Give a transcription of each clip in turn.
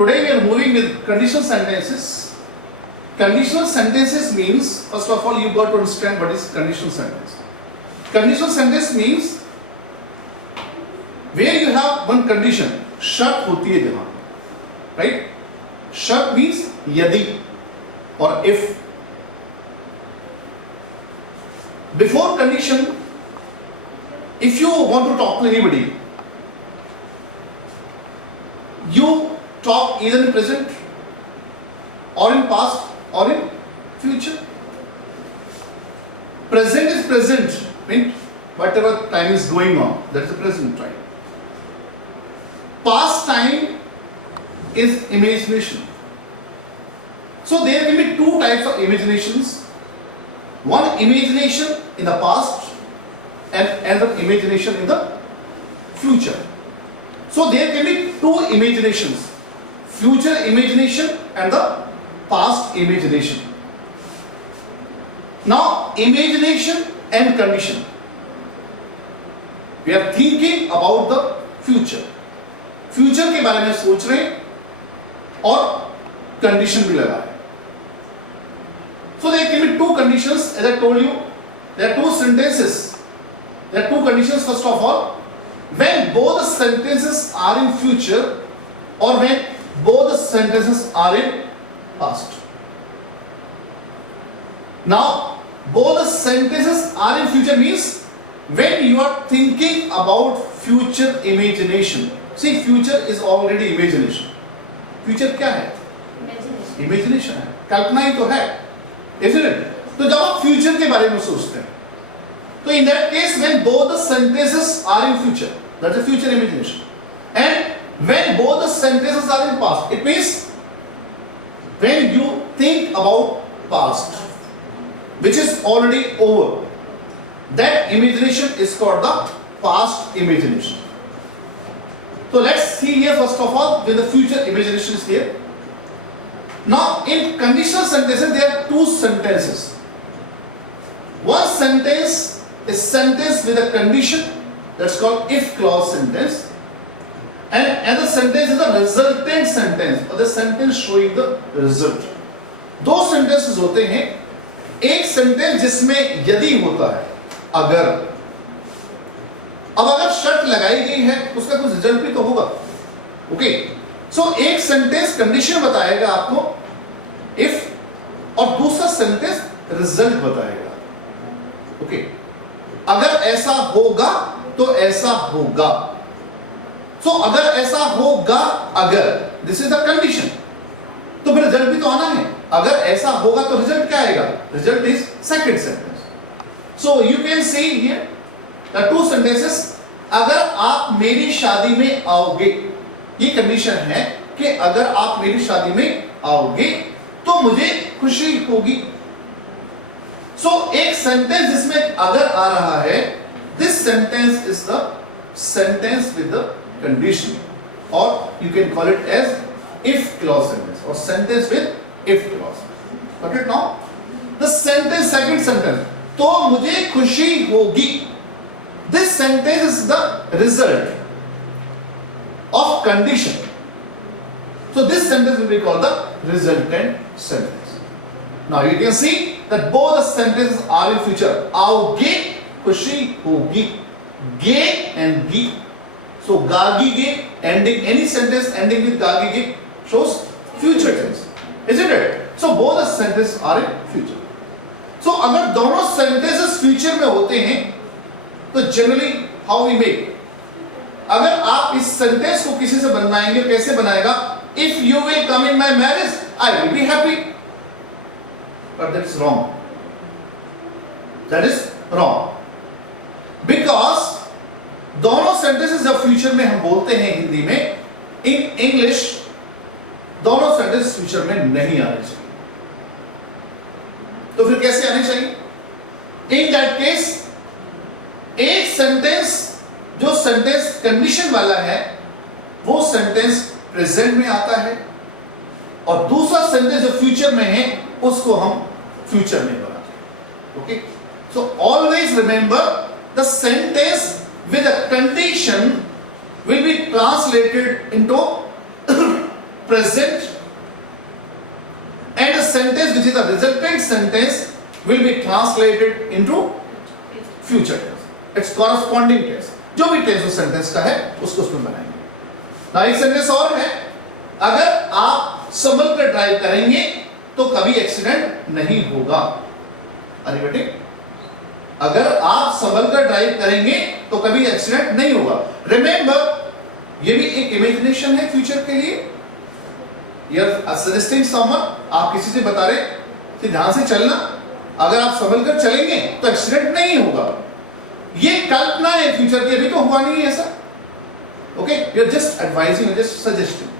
Today we are moving with conditional sentences. Conditional sentences means, first of all, you got to understand what is conditional sentence. Conditional sentence means where you have one condition, शर्त होती है जहां, right? शर्त means यदि or if. Before condition, if you want to talk to anybody, you talk either in present or in past or in future. Present is present, means whatever time is going on, that is the present time. Past time is imagination. So there will be two types of imaginations. One imagination in the past and another imagination in the future. So there can be two imaginations, future imagination and the past imagination. Now imagination and condition. We are thinking about the future. Future के बारे में सोच रहे हैं और condition भी लगा है. So there can be two conditions, as I told you. There are two sentences. There are two conditions. First of all, when both the sentences are in future or when both the sentences are in past. Now, both the sentences are in future means when you are thinking about future imagination. See, future is already imagination. Future क्या है? Imagination है. कल्पना ही तो है. Isn't it? तो जब आप future के बारे में सोचते हैं, तो in that case when both the sentences are in future, that's a future imagination. And when both the sentences are in past, it means when you think about past, which is already over, that imagination is called the past imagination. So let's see here first of all when the future imagination is here. Now in conditional sentences there are two sentences. One sentence is sentence with a condition, that's called if clause sentence, and another sentence is a resultant sentence or the sentence showing the result. दो sentences होते हैं. एक sentence जिसमें यदि होता है, अगर. अब अगर शर्त लगाई गई है उसका कुछ रिजल्ट भी तो होगा. ओके, सो एक सेंटेंस कंडीशन बताएगा आपको इफ और दूसरा सेंटेंस रिजल्ट बताएगा. ओके, अगर ऐसा होगा तो ऐसा होगा. सो अगर ऐसा होगा, अगर दिस इज द कंडीशन, तो फिर रिजल्ट भी तो आना है. अगर ऐसा होगा तो रिजल्ट क्या आएगा? Result is second sentence. So you can see here the two sentences. अगर आप मेरी शादी में आओगे, ये कंडीशन है कि अगर आप मेरी शादी में आओगे तो मुझे खुशी होगी. सो एक सेंटेंस जिसमें अगर आ रहा है, this sentence is the sentence with the condition, और you can call it as if clause sentence और sentence with if clause. Got it now? The sentence, second sentence, तो मुझे खुशी होगी. This sentence is the result of condition. So this sentence will be called the resultant sentence. Now you can see that both the sentences are in future. आओगे, खुशी होगी. गे and गी. So गागी gay ending, any sentence ending with गागी gay shows future tense, isn't it? So both the sentences are in future. So अगर दोनों sentences future में होते हैं तो जनरली हाउ वी मेक, अगर आप इस सेंटेंस को किसी से बनवाएंगे, कैसे बनाएगा? If you will come in my marriage I will be happy. But that is wrong. That is wrong because दोनों सेंटेंसेस जब फ्यूचर में हम बोलते हैं हिंदी में, इन इंग्लिश दोनों सेंटेंस फ्यूचर में नहीं आने चाहिए. तो फिर कैसे आने चाहिए? इन दैट केस एक सेंटेंस जो सेंटेंस कंडीशन वाला है वो सेंटेंस प्रेजेंट में आता है, और दूसरा सेंटेंस जो फ्यूचर में है उसको हम फ्यूचर में बनाते हैं. Okay, so always remember the sentence with a condition will be translated into present, and a sentence which is a resultant sentence will be translated into future tense. Its corresponding tense, जो भी tense उस sentence का है उसको उसमें बनाएंगे. ना एक sentence और है, अगर आप संभल कर ड्राइव करेंगे तो कभी एक्सीडेंट नहीं होगा. अरे अगर आप संभल कर ड्राइव करेंगे तो कभी एक्सीडेंट नहीं होगा. रिमेंबर, ये भी एक इमेजिनेशन है फ्यूचर के लिए. You're suggesting someone, आप किसी से बता रहे कि ध्यान से चलना, अगर आप संभल कर चलेंगे तो एक्सीडेंट नहीं होगा. ये कल्पना है फ्यूचर की, अभी तो हुआ नहीं है ऐसा. Okay, you are just advising, you are just suggesting.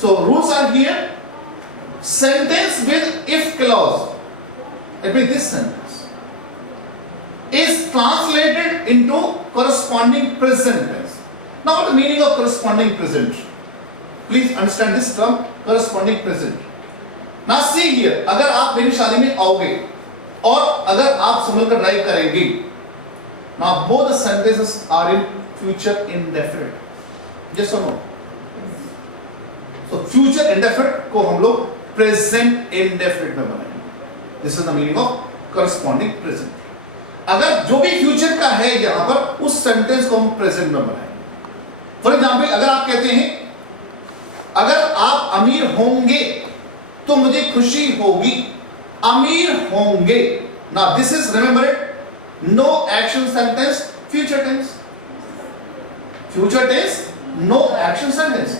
So rules are here. Sentence with if clause, it means this sentence is translated into corresponding present tense. Now what is the meaning of corresponding present? Please understand this term, corresponding present. Now see here, अगर आप मेरी शादी में आओगे और अगर आप संभल कर ड्राइव करेंगे, now both the sentences are in future indefinite. Yes or no? So future indefinite को हम लोग present indefinite में बनाएंगे. This is the meaning of corresponding present. अगर जो भी फ्यूचर का है यहां पर, उस सेंटेंस को हम प्रेजेंट में बनाएंगे. फॉर एग्जाम्पल, अगर आप कहते हैं अगर आप अमीर होंगे तो मुझे खुशी होगी. अमीर होंगे. Now this is, remember it, no action sentence, future tense. Future tense, no action sentence.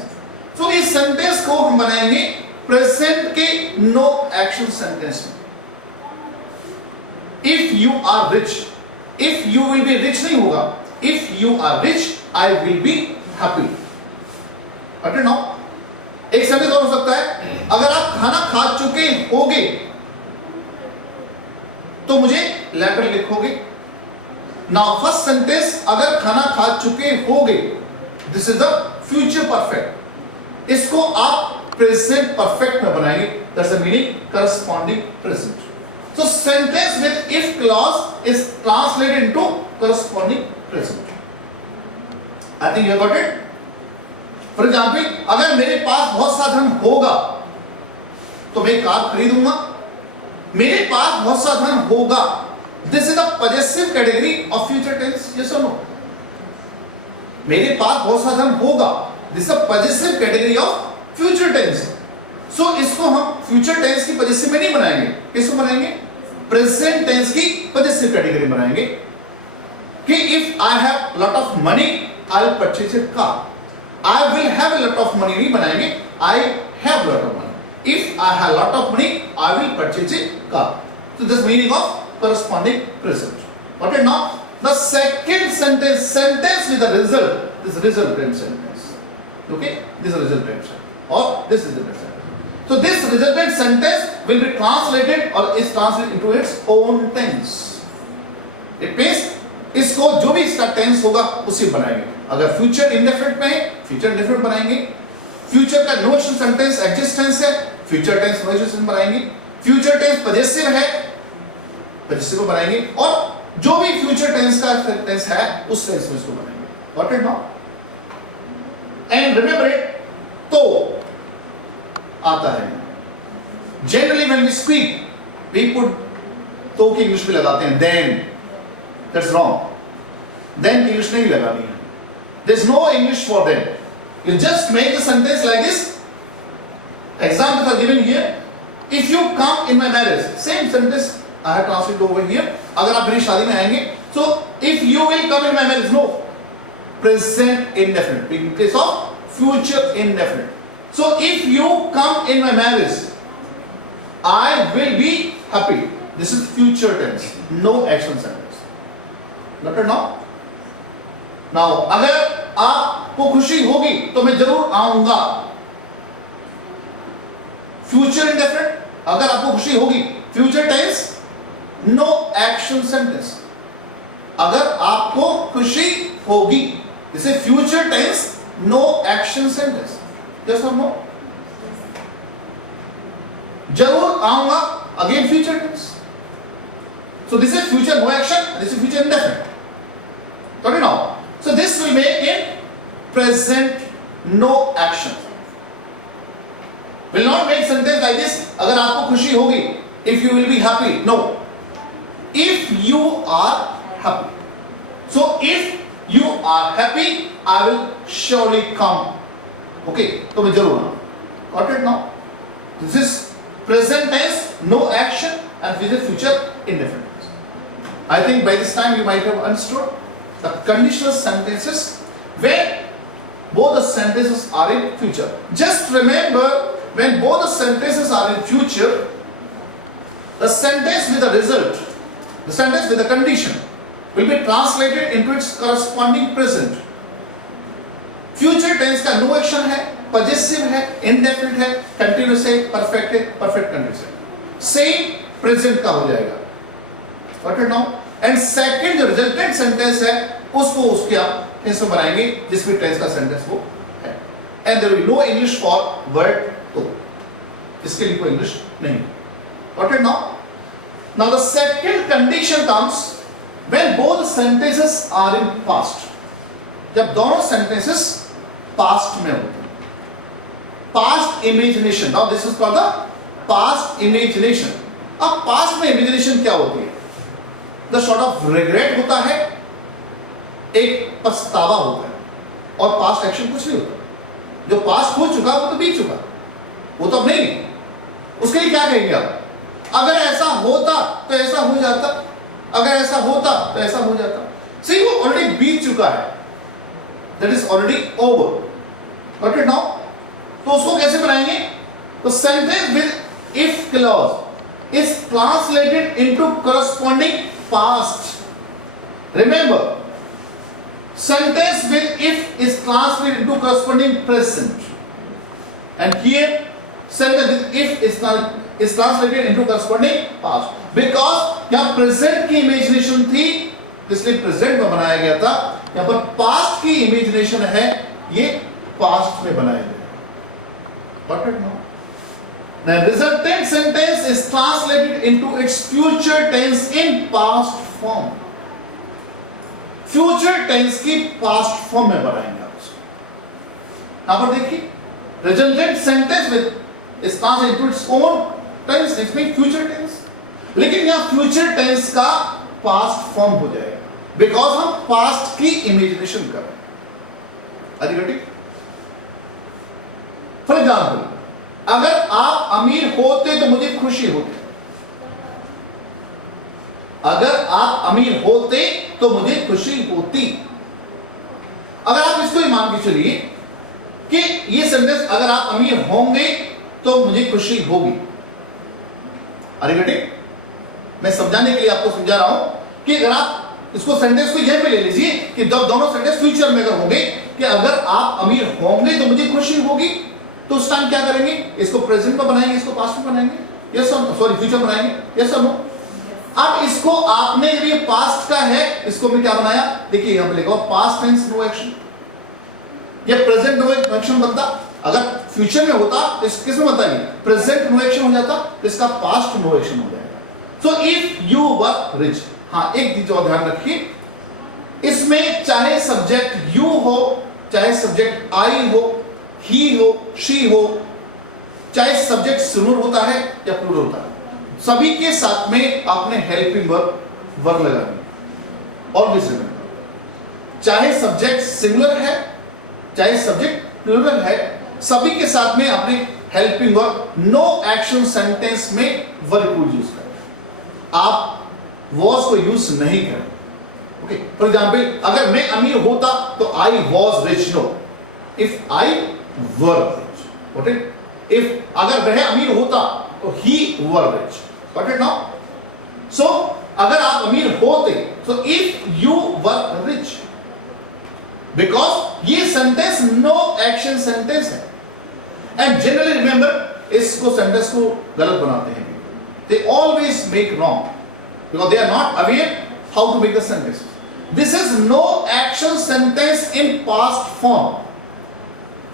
So इस सेंटेंस को हम बनाएंगे प्रेजेंट के नो एक्शन सेंटेंस में. If you are rich, if you will be rich नहीं होगा. If you are rich, I will be happy. But now, एक sentence और हो सकता है, अगर आप खाना खा चुके होगे तो मुझे लेटर लिखोगे. Now first sentence, अगर खाना खा चुके होगे, this is the future perfect. इसको आप present perfect में बनाएंगे. That's the meaning corresponding present. So sentence with if clause is translated into corresponding present. I think you got it. For example, अगर मेरे पास बहुत सा धन होगा तो मैं कार खरीदूंगा. मेरे पास बहुत सा धन होगा. This is the possessive category of future tense. Yes or no? मेरे पास बहुत सा धन होगा. This is a possessive category of future tense. So इसको हम फ्यूचर टेंस की पॉजिटिव में नहीं बनाएंगे. किसको बनाएंगे? प्रेजेंट टेंस की पॉजिटिव कैटेगरी बनाएंगे. कि if I have lot of money I will purchase a car. I will have lot of money नहीं बनाएंगे, I have lot of money. If I have lot of money I will purchase a car. So this meaning of corresponding present. What is now the second sentence, sentence with the result, this resultant sentence. Okay, this is resultant sentence or this is resultant sentence. So this resultant sentence will be translated or is translated into its own tense. It means इसको जो भी इसका tense होगा उसी बनाएंगे. अगर future indefinite में है, फ्यूचर इंडेफिनिट बनाएंगे. फ्यूचर का नो एक्शन सेंटेंस एग्जिस्टेंस है, फ्यूचर टेंस नो एक्शन बनाएंगे. फ्यूचर टेंस पॉजिटिव है, पॉजिटिव बनाएंगे. और जो भी फ्यूचर टेंस का टेंस है उस टेंस में इसको बनाएंगे. Got it now? And remember it, तो आता है. Generally when we speak, we put तो की इंग्लिश में लगाते हैं then. That's wrong. Then की इंग्लिश नहीं लगानी है. There's no English for then. You just make the sentence like this. Examples are given here. If you come in my marriage, same sentence I have translated over here. अगर आप मेरी शादी में आएंगे, so if you will come in my marriage, no, present indefinite in place of future indefinite. So if you come in my marriage, I will be happy. This is future tense, no action sentence. Got it now? Now अगर आपको खुशी होगी तो मैं जरूर आऊंगा. Future indefinite. अगर आपको खुशी होगी, future tense, no action sentence. अगर आपको खुशी होगी, इसे future tense, no action sentence. Yes or no? जरूर आऊंगा, again future tense. So this is future no action, this is future indefinite. Got it now? So this will make it present no action. Will not make sentence like this. अगर आपको खुशी होगी, if you will be happy. No. If you are happy. So if you are happy, I will surely come. Okay, तो मैं जरूर आऊँ. Got it now? This is present tense, no action, and this is future indefinite. I think by this time you might have understood the conditional sentences where both the sentences are in future. Just remember, when both the sentences are in future, the sentence with the result, the sentence with the condition, will be translated into its corresponding present. Future tense का no action है, possessive है, indefinite है, continuous है, perfect है, perfect continuous है. Same present का हो जाएगा. Got it now? And second जो resultant sentence है, उसको उसके आप टेंस में बनाएंगे जिसमें टेंस का सेंटेंस वो है. And there will be no English for word तो. इसके लिए कोई इंग्लिश नहीं. Got it now? Now the second condition comes when both sentences are in past. जब दोनों sentences past में होते हैं. Past imagination. Now this is called the past imagination. अब past में imagination क्या होती है? The sort of regret होता है, एक पछतावा होता है, और past action कुछ नहीं होता. जो past हो चुका वो तो बीत चुका, वो तो अब नहीं. उसके लिए क्या कहेंगे आप? अगर ऐसा होता तो ऐसा हो जाता, अगर ऐसा होता तो ऐसा हो जाता. See, वो ऑलरेडी बीत चुका है. That is already over. Got it now? तो उसको कैसे बनाएंगे? तो sentence with if clause is translated into corresponding past. Remember, sentence with if is translated into corresponding present. And here, sentence with if is translated into corresponding past. Because यहाँ present की imagination थी, इसलिए present में बनाया गया था. यहाँ पर past की imagination है, ये past में बनाया गया. Got it now? The resultant sentence is translated into its future tense in past form. Future tense की past form में बनाएंगे आप उसको. यहाँ पर देखिए, resultant sentence with is translated into its own tense, it means future tense. लेकिन यहाँ future tense का past form हो जाएगा, because हम past की imagination कर रहे हैं. Are you getting? For example, अगर आप अमीर होते तो मुझे खुशी होती. अगर आप अमीर होते तो मुझे खुशी होती. अगर आप इसको ही मान के चलिए कि ये सेंटेंस अगर आप अमीर होंगे तो मुझे खुशी होगी. Are you getting? मैं समझाने के लिए आपको समझा रहा हूं कि अगर आप इसको सेंटेंस को यह पे ले लीजिए कि जब दोनों सेंटेंस फ्यूचर में अगर होंगे कि अगर आप अमीर होंगे तो मुझे खुशी होगी, तो उस टाइम क्या करेंगे? इसको प्रेजेंट में बनाएंगे, इसको पास्ट में बनाएंगे. यस और सॉरी फ्यूचर बनाएंगे. यस और नो? अब इसको आपने जब ये पास्ट का है, इसको मैं क्या बनाया? देखिए यहां पे लिखा हुआ पास्ट टेंस नो एक्शन. ये प्रेजेंट नो एक्शन बनता. अगर फ्यूचर में होता तो किस में बनता? प्रेजेंट नो एक्शन हो जाता, तो इसका पास्ट नो एक्शन हो जाएगा. सो इफ यू वर रिच. हाँ, एक चीज और ध्यान रखिए, इसमें चाहे सब्जेक्ट यू हो, चाहे सब्जेक्ट आई हो, ही हो, शी हो, चाहे सब्जेक्ट सिंगुलर होता है या प्लूरल होता है, सभी के साथ में आपने हेल्पिंग वर्ब लगानी. ऑलवेज रिमेंबर, चाहे सब्जेक्ट सिंगुलर है चाहे सब्जेक्ट प्लूरल है, सभी के साथ में आपने helping verb no action sentence में वर्ब को यूज करें. आप वॉज को यूज नहीं करें. ओके, फॉर एग्जाम्पल, अगर मैं अमीर होता तो I was rich. No, if I were rich. What it? If अगर वह अमीर होता तो he were rich. What it now? So अगर आप अमीर होते, so if you were rich, because ये सेंटेंस नो एक्शन सेंटेंस है. एंड जनरली रिमेंबर, इसको सेंटेंस को गलत बनाते हैं. They always make wrong because they are not aware how to make the sentence. This is no action sentence in past form.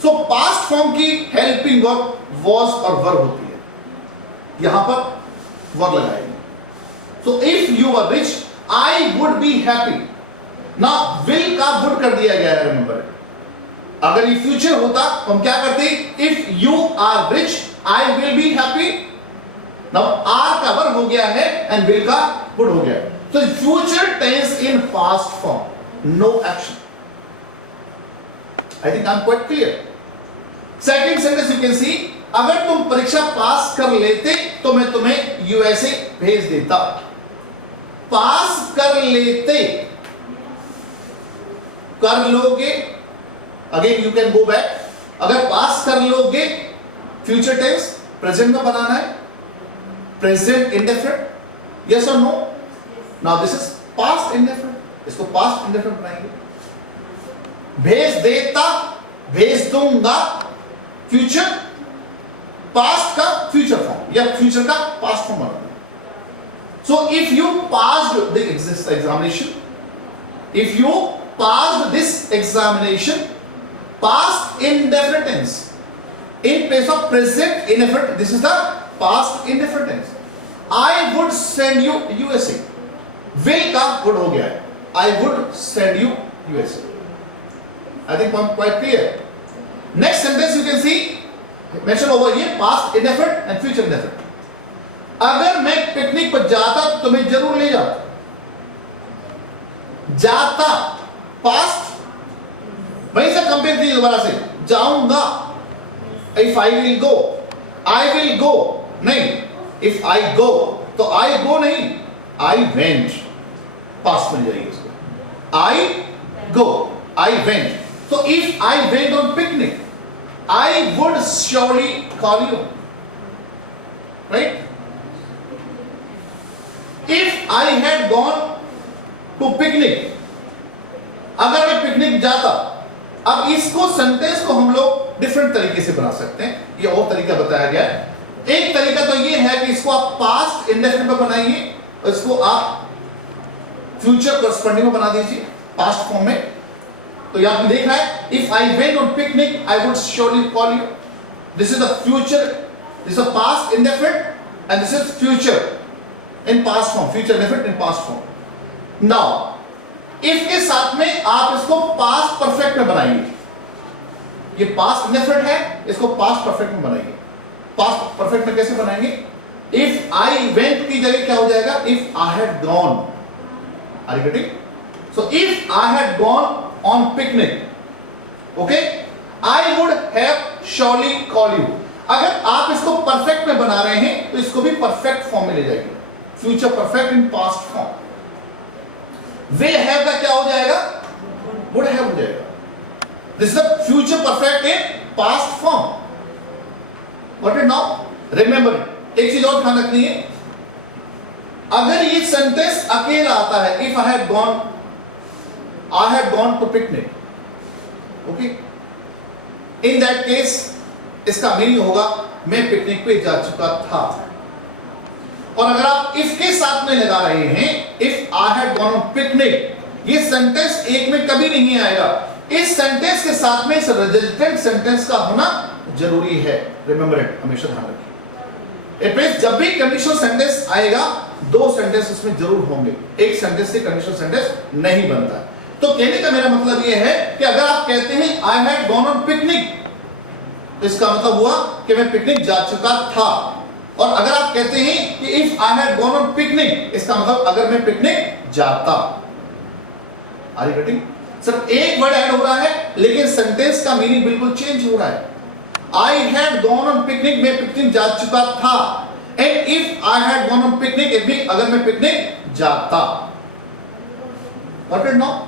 So past form की helping verb was और verb होती है. यहां पर verb लगाएंगे. So if you were rich, I would be happy. Now will का would कर दिया गया है. remember, अगर ये future होता तो हम क्या करते? If you are rich, I will be happy. Now are का वर्ब हो गया है एंड विल का वुड हो गया। तो future tense in past form, no action. I think I am quite clear. Second sentence you can see, अगर तुम परीक्षा पास कर लेते तो मैं तुम्हें यूएसए भेज देता। पास कर लेते, कर लोगे, again you can go back. अगर पास कर लोगे, फ्यूचर टेंस प्रेजेंट में बनाना है, प्रेजेंट इंडेफिनिट, यस और no. Now this is past indefinite, इसको पास्ट इंडेफिनिट बनाएंगे। भेज देता, भेज दूंगा, फ्यूचर, पास्ट का फ्यूचर फॉर्म या फ्यूचर का पास्ट फॉर्म बनाना। So if you passed the examination, if you passed this examination, past indefinite tense in place of present indefinite, this is the past indefinite tense. I would send you USA, will का would हो गया है, I would send you USA. I think I'm quite clear. Next sentence you can see mentioned over here, past indefinite and future indefinite. अगर मैं picnic पर जाता तो तुम्हें जरूर ले जाता। जाता पास्ट, वहीं से कंपेयर कीजिए दोबारा से, जाऊंगा, if I will go, I will go नहीं, इफ आई गो तो आई गो नहीं, आई वेंट, पास्ट मिल जाएगी इसको, आई गो, आई वेंट। तो if I went on picnic, I would surely call you, right. If I had gone to picnic, अगर मैं picnic जाता। अब इसको सेंटेंस को हम लोग डिफरेंट तरीके से बना सकते हैं, ये और तरीका बताया गया है। एक तरीका तो ये है कि इसको आप पास्ट इंडेफिनिट में बनाइए और इसको आप फ्यूचर कॉरेस्पॉन्डिंग में बना दीजिए पास्ट फॉर्म में। तो यहां आपने देखा है, if I went on picnic I would surely call you, this is the future, this is past indefinite and this is future in past form, future indefinite in past form. Now if के साथ में आप इसको past perfect में बनाइए, ये past indefinite है, इसको पास्ट परफेक्ट में बनाइए। पास्ट परफेक्ट में कैसे बनाएंगे? इफ आई वेंट की जगह क्या हो जाएगा? If I had gone, are you getting? So if I had gone on picnic, okay, I would have surely call you. अगर आप इसको परफेक्ट में बना रहे हैं तो इसको भी परफेक्ट फॉर्म में ले जाएंगे, future perfect in past form. Will have का क्या हो जाएगा? वुड हैव हो जाएगा। This is the future perfect in past form. What is now? Remember, एक चीज और ध्यान रखनी है, अगर ये सेंटेंस अकेला आता है, if I had gone to picnic, okay, in that case इसका मीनिंग होगा मैं पिकनिक पे जा चुका था। और अगर आप इफ के साथ में लगा रहे हैं, if I had gone on picnic, ये सेंटेंस एक में कभी नहीं आएगा। इस सेंटेंस के साथ में इस रिजल्टेंट सेंटेंस का होना जरूरी है। रिमेंबर इट, हमेशा ध्यान रखिए। इट मींस जब भी कंडीशनल सेंटेंस आएगा, दो सेंटेंस उसमें जरूर होंगे, एक सेंटेंस से कंडीशनल सेंटेंस नहीं बनता। तो कहने का मेरा मतलब यह है कि अगर आप कहते हैं आई हैड गॉन ऑन पिकनिक, इसका मतलब हुआ कि मैं पिकनिक जा चुका था। और अगर आप कहते हैं कि if I had gone on picnic, इसका मतलब अगर मैं पिकनिक जाता। Are you getting? सिर्फ एक वर्ड ऐड हो रहा है लेकिन सेंटेंस का मीनिंग बिल्कुल चेंज हो रहा है। आई हैड गॉन ऑन पिकनिक, मैं पिकनिक जा चुका था। And if I had gone on picnic, it mean अगर मैं पिकनिक जाता। What is now?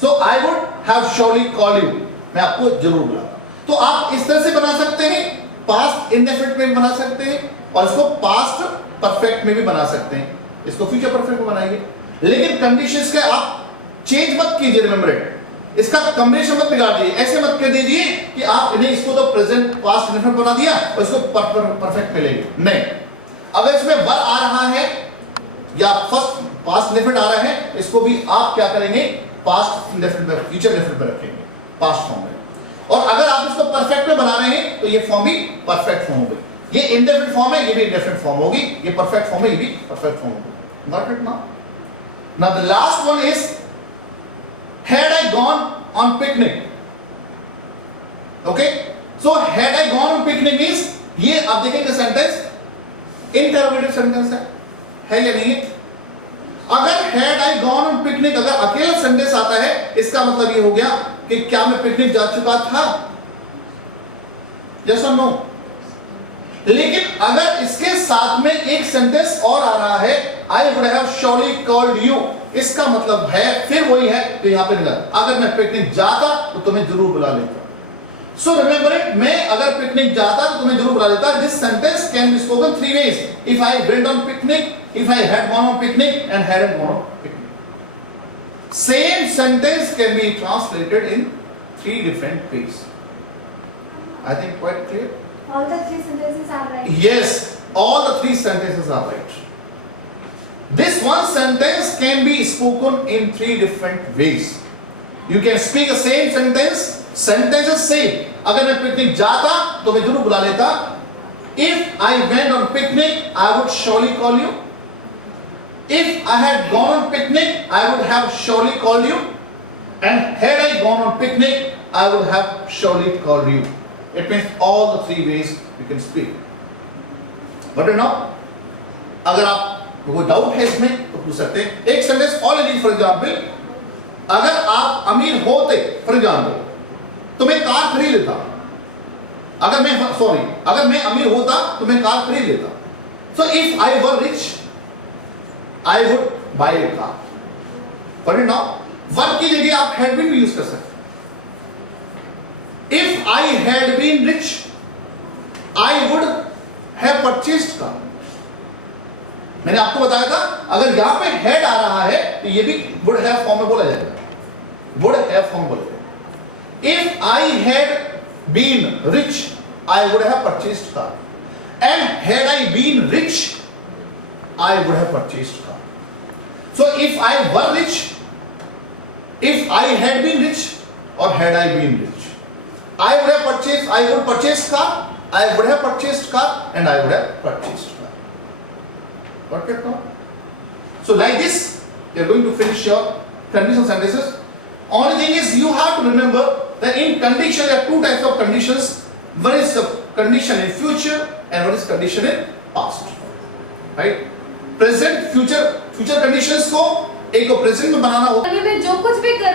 So I would have surely call you, मैं आपको जरूर बुलाता। तो आप इस तरह से बना सकते हैं, पास्ट इंडेफिनिट में भी बना सकते हैं और इसको पास्ट परफेक्ट में भी बना सकते हैं, इसको फ्यूचर परफेक्ट में बनाएंगे। लेकिन कंडीशंस के आप चेंज मत कीजिए, रिमेंबर इट, इसका कॉम्बिनेशन मत बिगाड़ दीजिए। ऐसे मत कर दीजिए कि आप इन्हें इसको तो प्रेजेंट पास्ट इंडेफिनिट बना दिया और इसको परफेक्ट में लेंगे, नहीं। अगर इसमें वर आ रहा है या फर्स्ट पास्ट इंडेफिनिट आ रहा है, इसको भी आप क्या करेंगे? पास्ट इंडेफिनिट में, फ्यूचर इंडेफिनिट में रखेंगे, पास्ट फॉर्म में। और अगर आप इसको परफेक्ट में बना रहे हैं तो ये फॉर्म भी परफेक्ट फॉर्म होगी। ये इंडेफिनिट फॉर्म है, ये भी इंडेफिनिट फॉर्म होगी। ये परफेक्ट फॉर्म है, ये भी परफेक्ट फॉर्म होगी। Got it now? Now the last one is had I gone on picnic, okay, so had I gone on picnic means ये आप देखेंगे सेंटेंस इंटरोगेटिव सेंटेंस है या नहीं है? अगर had I gone on picnic, अगर अकेला सेंटेंस आता है, इसका मतलब ये हो गया कि क्या मैं पिकनिक जा चुका था? यस और नो? लेकिन अगर इसके साथ में एक सेंटेंस और आ रहा है, आई would have surely called you, इसका मतलब है फिर वही है तो यहां पे निकाल, अगर मैं पिकनिक जाता तो तुम्हें जरूर बुला लेता। सो रिमेंबर इट, मैं अगर पिकनिक जाता तो तुम्हें जरूर बुला लेता। This sentence can be spoken three ways, if I went on picnic, if I had gone on picnic and hadn't gone on picnic. Same sentence can be translated in three different ways. I think quite clear? All the three sentences are right. Yes, all the three sentences are right. This one sentence can be spoken in three different ways. You can speak the same sentence, sentences same. अगर मैं picnic जाता तो मैं जरूर बुला लेता। If I went on picnic, I would surely call you. If I had gone on picnic, I would have surely called you. And had I gone on picnic, I would have surely called you. It means all the three ways you can speak. But you know, अगर आप कोई doubt है इसमें तो पूछ सकते हैं। एक सेंटेंस और ले लीजिए, फॉर एग्जाम्पल, अगर आप अमीर होते, फॉर एग्जाम्पल, तो मैं कार खरीद लेता। अगर मैं अमीर होता तो मैं कार खरीद लेता। So if I were rich, I would buy a car. But you know, verb की जगह आप had been भी यूज कर सकते। If I had been rich, I would have purchased car. मैंने आपको बताया था, अगर यहां पे had आ रहा है तो ये भी would have फॉर्म में बोला जाएगा। would have फॉर्म बोलेगा। If I had been rich, I would have purchased car. And had I been rich, I would have purchased car. So if I were rich, if I had been rich, or had I been rich, I would purchase car, I would have purchased car, and I would have purchased car. Got it now? So like this, you are going to finish your conditional sentences. Only thing is, you have to remember that in condition there are two types of conditions. One is the condition in future, and one is condition in past. Right? Present, future conditions को एक को present में बनाना होता है। में जो कुछ भी कर